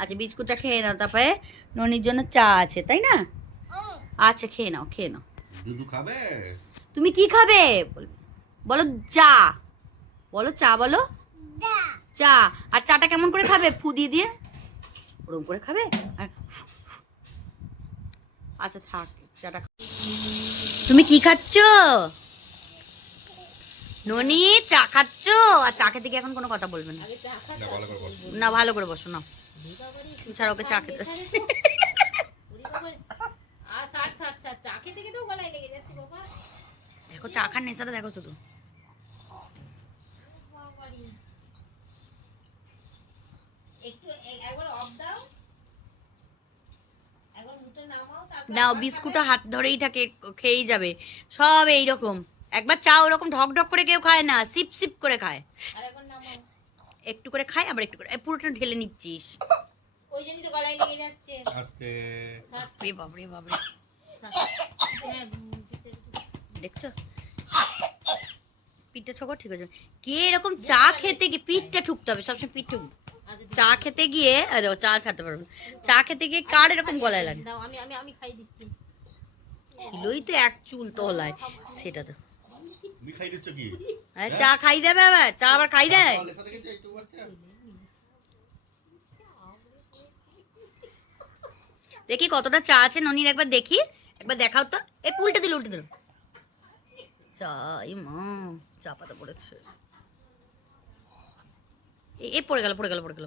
আচ্ছা বিস্কুটটা খেয়ে নাও, তারপরে ননির জন্য চা আছে তাই না? আচ্ছা খেয়ে নাও খেয়ে নাও। দুধু খাবে? তুমি কি খাবে বলো? চা বলো, চা বলো, চা। আর চাটা কেমন করে খাবে? ফু দিয়ে দিয়ে ওরকম করে খাবে? আর আচ্ছা থাক চাটা। তুমি কি খাচ্ছ ননি? চা খাচ্ছ? আর চা খেতে গিয়ে এখন কোনো কথা বলবে না। না ভালো করে বসো না, ছাড়া ওকে চা খেতে। দেখো চা খান নেশাটা দেখো শুধু। নাও বিস্কুটটা হাত ধরেই থাকে, খেয়েই যাবে সব এইরকম। একবার চা ওরকম ঢক ঢক করে কেউ খায় না, সিপ সিপ করে খায়। একটু করে খায় আবার একটু করে, পুরোটা ঢেলে নিচ্ছিস। ওই জন্যই তো গলায় লেগে যাচ্ছে। আস্তে বাবরে বাবরে, দেখছো পিঠটা ঠোকো ঠিক আছে। কে এরকম চা খেতে গিয়ে পিঠটা ঠুকতে হবে সবসময়, পিঠ ঠুক। চা খেতে গিয়ে চা ছাড়তে পারবো, চা খেতে গিয়ে কার এরকম গলায় লাগে? আমি খাই দিচ্ছি। ছিলই তো এক চুল তলায়, সেটা তো তুমি খাই দিচ্ছ কি? চা খাই দেবে আবার, চা আবার খাই দেয়। দেখি কতটা চা আছে ননির, একবার দেখি, একবার দেখাও তো। এই উল্টে দিল উল্টে দিল চা। মা চা পাতা পড়েছে, এ পড়ে গেল পড়ে গেল পড়ে গেল।